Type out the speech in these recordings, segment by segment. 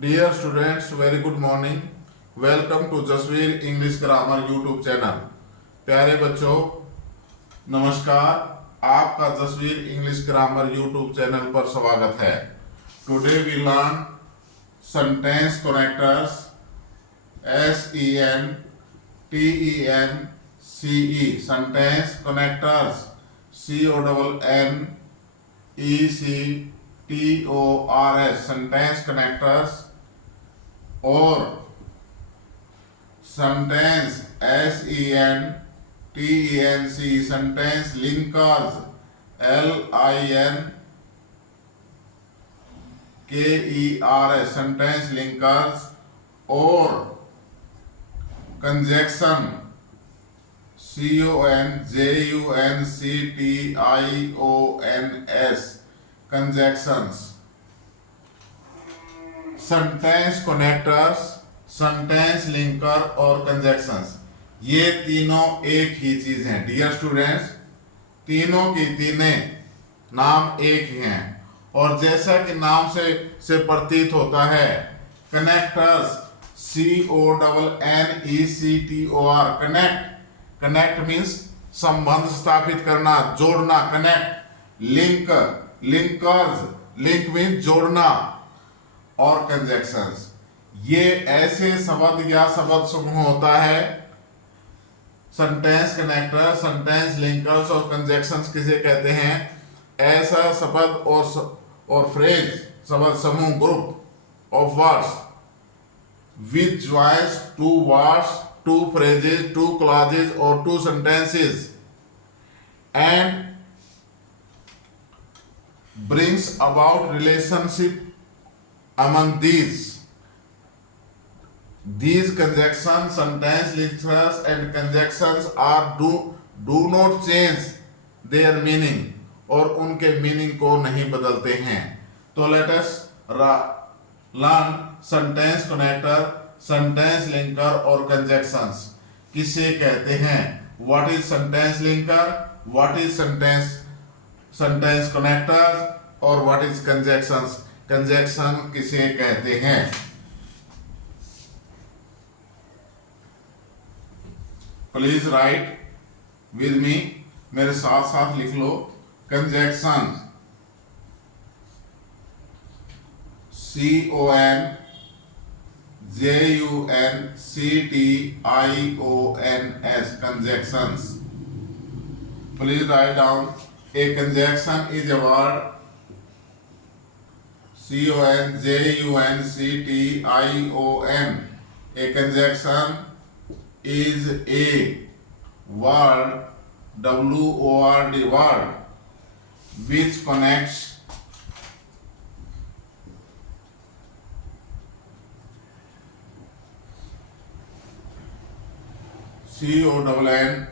Dear students, very good morning. Welcome to Jasveer English grammar YouTube channel. प्यारे बच्चों, नमस्कार. आपका Jasveer English grammar YouTube channel पर स्वागत है. Today we learn sentence connectors SENTENCE sentence connectors CONNECTORS sentence connectors और sentence SENTENC sentence linkers LINKERS sentence linkers और conjunction CONJUNCTIONS conjunctions. Sentence connectors, sentence linker और कंजक्शंस, ये तीनों एक ही चीज हैं. डियर स्टूडेंट्स, तीनों की तीनें नाम एक ही हैं और जैसा कि नाम से प्रतीत होता है, कनेक्टर्स CONNECTOR कनेक्ट मीन्स संबंध स्थापित करना, जोड़ना, कनेक्ट. लिंकर्स लिंक मीन्स जोड़ना और कंजक्शंस ये ऐसे शब्द या शब्द समूह होता है. सेंटेंस कनेक्टर, सेंटेंस लिंकर्स और कंजक्शंस किसे कहते हैं? ऐसा शब्द और फ्रेज, शब्द समूह, group of words which joins two words, two phrases, two clauses or two sentences and brings about relationship among these. These conjunctions, sentence linkers and conjunctions do not change their meaning और उनके meaning को नहीं बदलते हैं. तो let us learn sentence connector, sentence linker और conjunctions किसे कहते हैं. What is sentence linker, what is sentence connector और व्हाट इज कंजक्शंस. कंजक्शन किसे कहते हैं? प्लीज राइट विद मी, मेरे साथ साथ लिख लो. Conjunction CONJUNCTIONS conjunctions. Please write down. A conjunction is a word. CONJUNCTION. A conjunction is a word, WORD word, which connects CONN.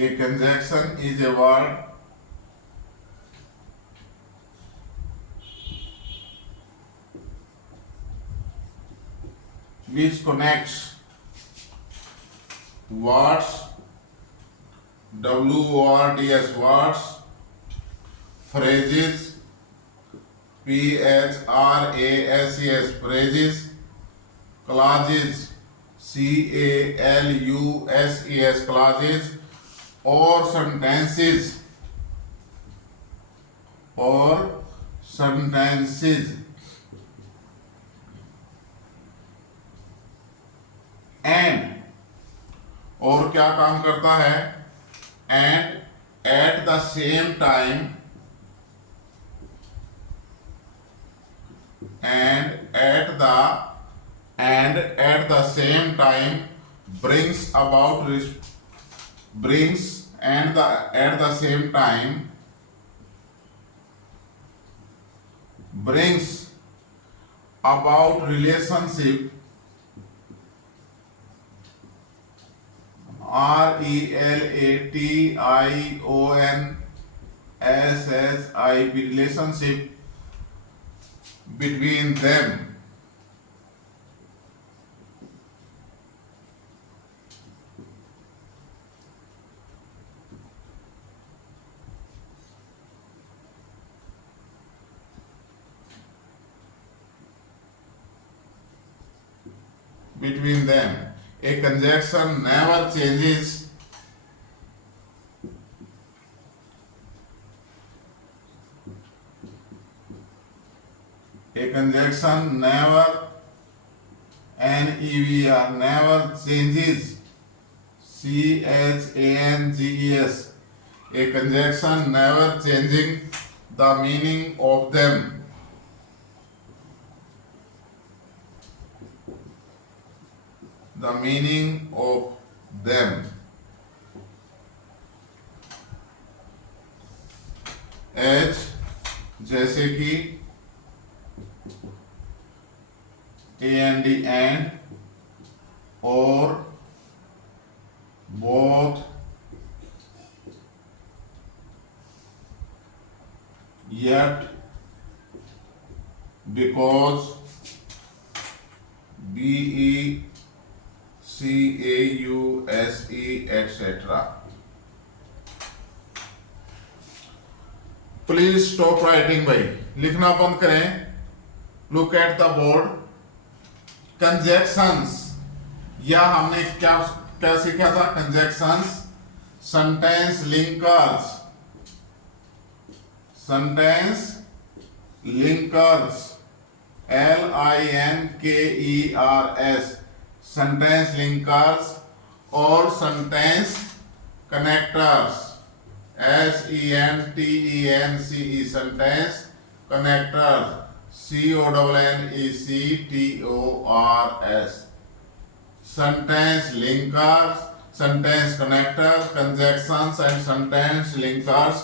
A conjunction is a word which connects words, WORDS words, phrases, PHRASES phrases, clauses, CALUSES clauses और sentences and और क्या काम करता है? and at the same time brings about relationship RELATIONSHIP relationship between them. between them. A conjunction never changes. A conjunction never, never, never changes. changes. A conjunction never changing the meaning of them. The meaning of them. As जैसे कि and or both, yet, because, BECAUSE, etc. Please stop writing भाई, लिखना बंद करें. Look at the board. Conjunctions, या हमने क्या क्या सीखा था? Conjunctions, sentence linkers, sentence linkers, LINKERS, sentence linkers, और sentence connectors, SENTENCE, sentence connectors, CONNECTORS, sentence linkers, sentence connectors, conjunctions and sentence linkers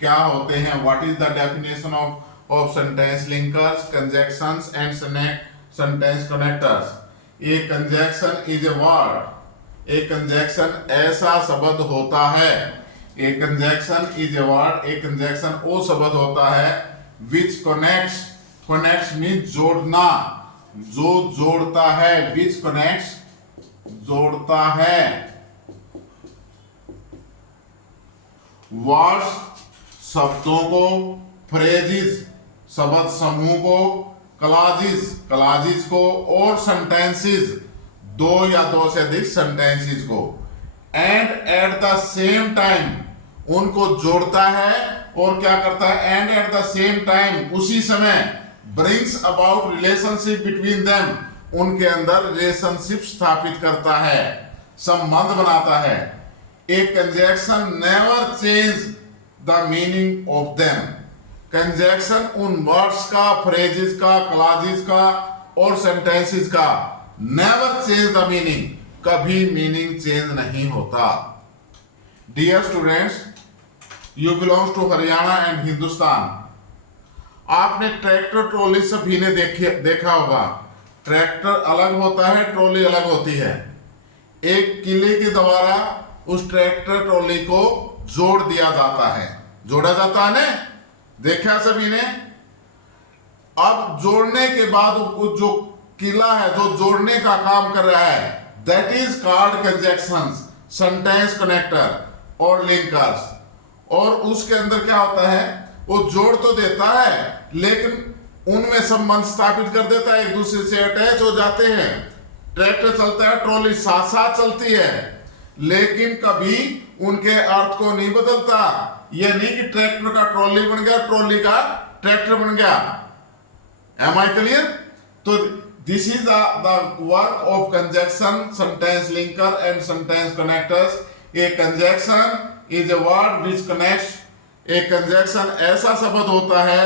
क्या होते हैं? What is the definition of sentence linkers, conjunctions and sentence connectors? A conjunction is a word. A conjunction ऐसा शब्द होता है. A conjunction is a word. A conjunction वो शब्द होता है विच कनेक्ट्स. कनेक्ट्स मीन्स जोड़ना, जो जोड़ता है. विच कनेक्ट्स, जोड़ता है. वर्ड्स, शब्दों को. फ्रेजेस, शब्द समूह को. क्लॉजेस, क्लॉजेस को. और सेंटेंसेस, दो या दो से अधिक सेंटेंसेस को. And at the same time, उनको जोड़ता है. और क्या करता है? And at the same time, उसी समय. Brings about relationship between them, उनके अंदर रिलेशनशिप स्थापित करता है, संबंध बनाता है. A conjunction never change the meaning of them. Conjunction उन वर्ड्स का, फ्रेजेस का, क्लॉजेस का और सेंटेंसेस का नेवर चेंज द मीनिंग, कभी मीनिंग चेंज नहीं होता. Dear students, you belongs to Haryana and Hindustan. आपने ट्रैक्टर ट्रॉली सभी ने देखा होगा. ट्रैक्टर अलग होता है, ट्रॉली अलग होती है. एक किले के द्वारा उस ट्रैक्टर ट्रॉली को जोड़ दिया जाता है. जोड़ा जाता है ना, देखा सभी ने. अब जोड़ने के बाद जो किला है, जो जोड़ने का काम कर रहा है, that is called conjunctions, sentence connector और लिंकर्स. और उसके अंदर क्या होता है? वो जोड़ तो देता है, लेकिन उनमें संबंध स्थापित कर देता है, एक दूसरे से अटैच हो जाते हैं. ट्रैक्टर चलता है, ट्रॉली साथ साथ चलती है, लेकिन कभी उनके अर्थ को नहीं बदलता. यह नहीं कि ट्रैक्टर का ट्रॉली बन गया, ट्रॉली का ट्रैक्टर बन गया. Am I clear? तो this is the work of conjunction, sentence linker and sentence connectors. A conjunction is a word which connects. एक कंजक्शन ऐसा शब्द होता है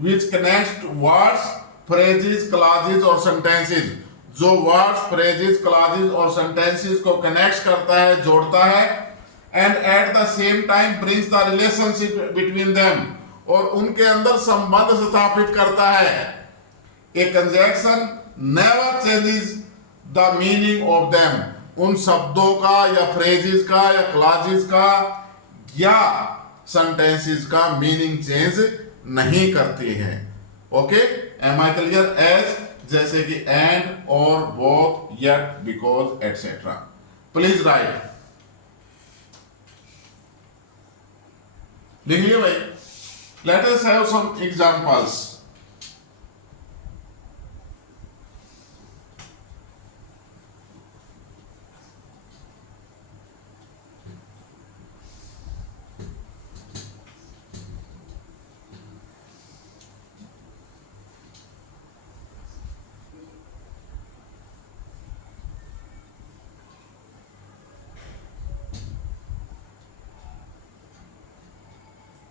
which connects words, phrases, clauses और सेंटेंसेस, जो वर्ड्स, फ्रेजेस, क्लॉजेस और sentences को कनेक्ट करता है, जोड़ता है. And at the same time brings the relationship between them, और उनके अंदर संबंध स्थापित करता है. A conjunction never changes the meaning of them. उन शब्दों का या फ्रेजेस का या क्लॉजेस का या सेंटेंसेस का मीनिंग चेंज नहीं करती है. Okay, am I clear? As जैसे कि एंड, और, both, yet, because, etcetera. Please write. लिखिए भाई. Let us have some examples.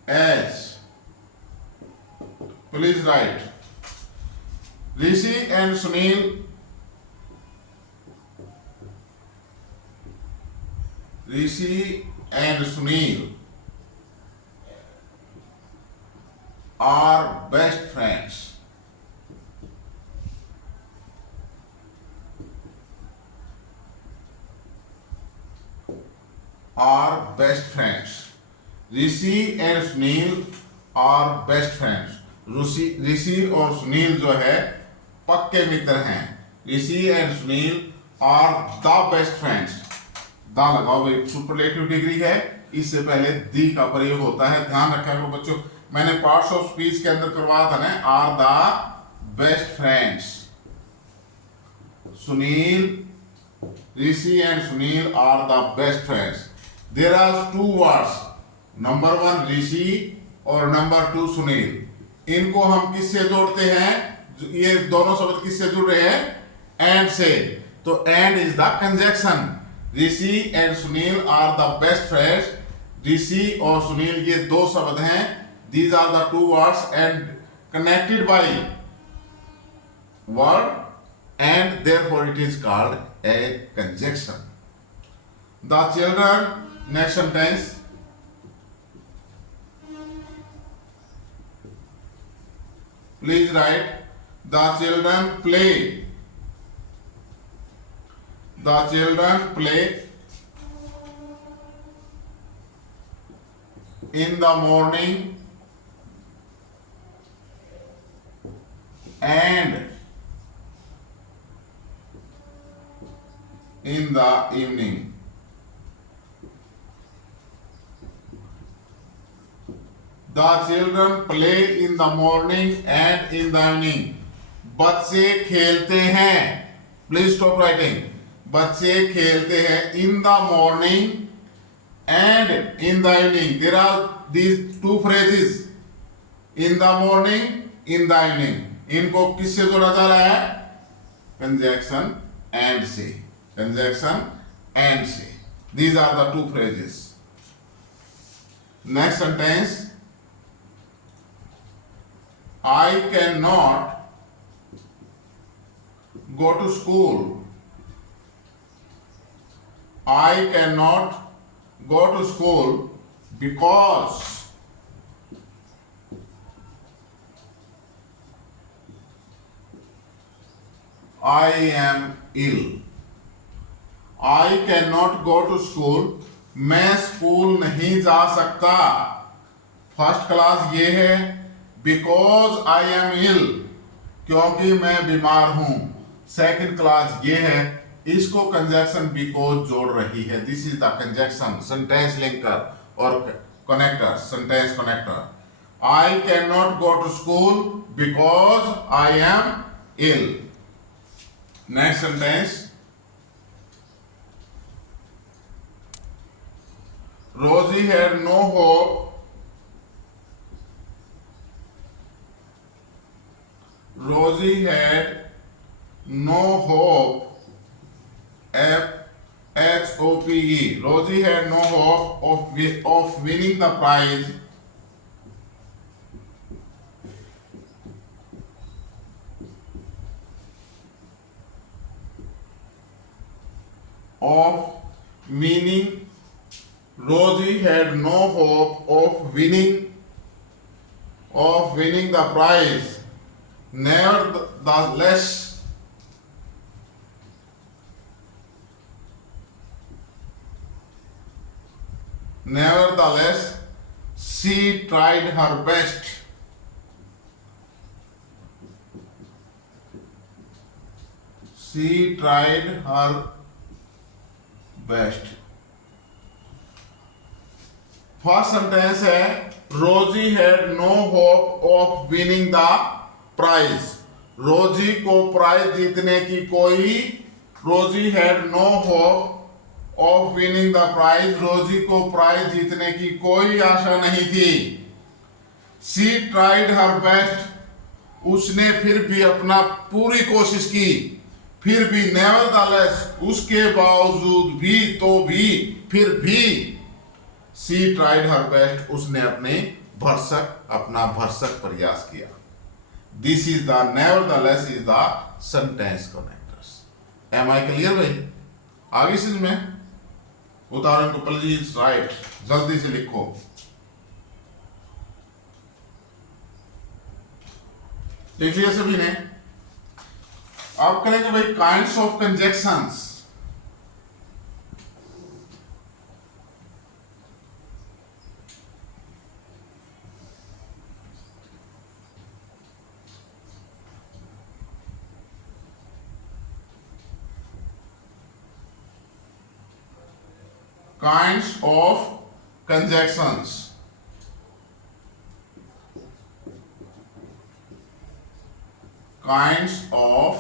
as. Please write. Rishi and Sunil. Rishi and Sunil are best friends. Are best friends. Rishi and Sunil are best friends. Rishi और सुनील जो है पक्के मित्र हैं. Rishi and Sunil are the best friends. The लगाओ भाई, superlative degree है, इससे पहले दी का प्रयोग होता है, ध्यान रखा करो बच्चों. मैंने पार्ट्स ऑफ स्पीच के अंदर करवाया था ना, are the best friends. Sunil, Rishi and Sunil are the best friends. There are two words, number 1 Rishi और नंबर 2 सुनील. इनको हम किससे जोड़ते हैं? ये दोनों शब्द किससे जुड़ रहे हैं? एंड से. तो and is the conjunction. Rishi and Sunil are the best friends. Rishi और सुनील ये दो शब्द हैं. These are the two words and connected by word and therefore it is called a conjunction. The children, next sentence. Please write. The children play. The children play in the morning and in the evening. The children play in the morning and in the evening. बच्चे खेलते हैं. Please stop writing. बच्चे खेलते हैं in the morning and in the evening. There are these two phrases. In the morning, in the evening. इनको किससे जोड़ा जा रहा है? Conjunction and से. Conjunction and से. These are the two phrases. Next sentence. I cannot go to school. I cannot go to school because I am ill. I cannot go to school. मैं school नहीं जा सकता. First class ये है. Because I am इल, क्योंकि मैं बीमार हूं. सेकंड क्लास ये है, इसको कंजक्शन बिकॉज जोड़ रही है. This is the conjunction, sentence linker और connector, sentence connector. I can not go to school because I am ill. Next sentence. Rosie had no hope. Rosie had no hope. H-O-P-E. Rosie had no hope of winning the prize of winning. Rosie had no hope of winning the prize. Nevertheless, she tried her best. She tried her best. First sentence है Rosie had no hope of winning the prize. Rosie को prize जीतने की Rosie had no hope of winning the prize. Rosie को prize जीतने की कोई आशा नहीं थी. She tried her best. उसने फिर भी अपना पूरी कोशिश की. फिर भी नेवरदलेस, उसके बावजूद भी, तो भी, फिर भी. She tried her best. उसने अपनी भरसक अपना भरसक प्रयास किया। This is the nevertheless is the sentence connectors. Am I clear भाई? आगे चीज में उदाहरण को प्लीज राइट, जल्दी से लिखो। देख लिया सभी ने? अब करेंगे भाई kinds of conjunctions. Kinds of conjunctions. Kinds of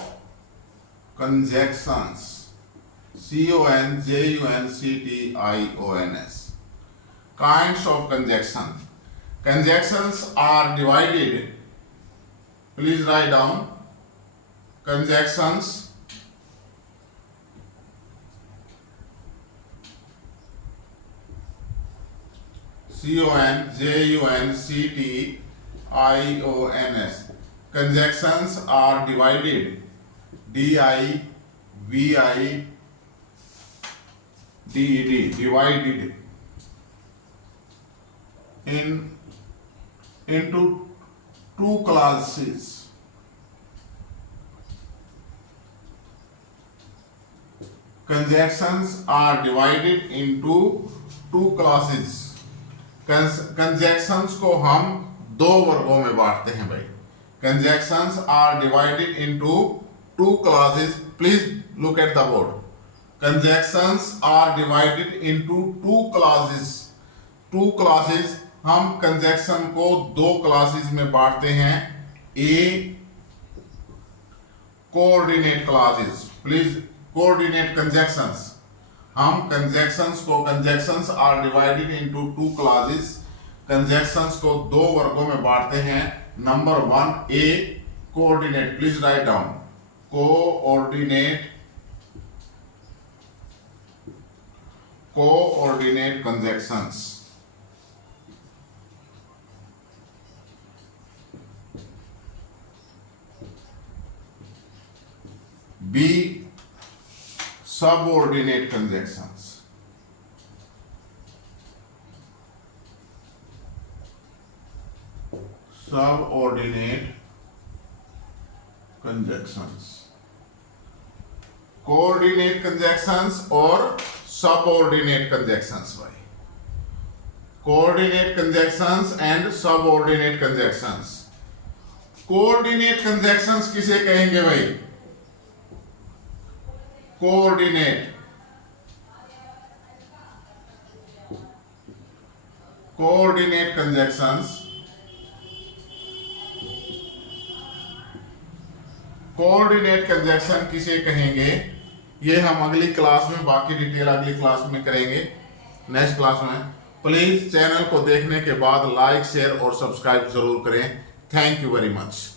conjunctions. CONJUNCTIONS. Kinds of conjunctions. Conjunctions are divided. Please write down. Conjunctions CONJUNCTIONS. Conjunctions are divided. DIVIDED. Divided into two classes. Conjunctions are divided into two classes. Conjunctions को हम दो वर्गों में बांटते हैं भाई। Conjunctions are divided into two classes. Please look at the board. Conjunctions are divided into two classes. Two classes, हम conjunction को दो क्लासेस में बांटते हैं। A coordinate classes. Please coordinate conjunctions. हम कंजक्शंस को, conjunctions are divided into two classes. Conjunctions को दो वर्गों में बांटते हैं। Number 1 a coordinate. Please write down. Coordinate conjunctions. B subordinate conjunctions. Subordinate conjunctions. Coordinate conjunctions और subordinate conjunctions भाई। Coordinate conjunctions and subordinate conjunctions. Coordinate conjunctions किसे कहेंगे भाई? Coordinate conjunctions. कोऑर्डिनेट कंजक्शन किसे कहेंगे, ये हम अगली क्लास में, बाकी डिटेल अगली क्लास में करेंगे, नेक्स्ट क्लास में। प्लीज चैनल को देखने के बाद लाइक, शेयर और सब्सक्राइब जरूर करें। Thank you very much.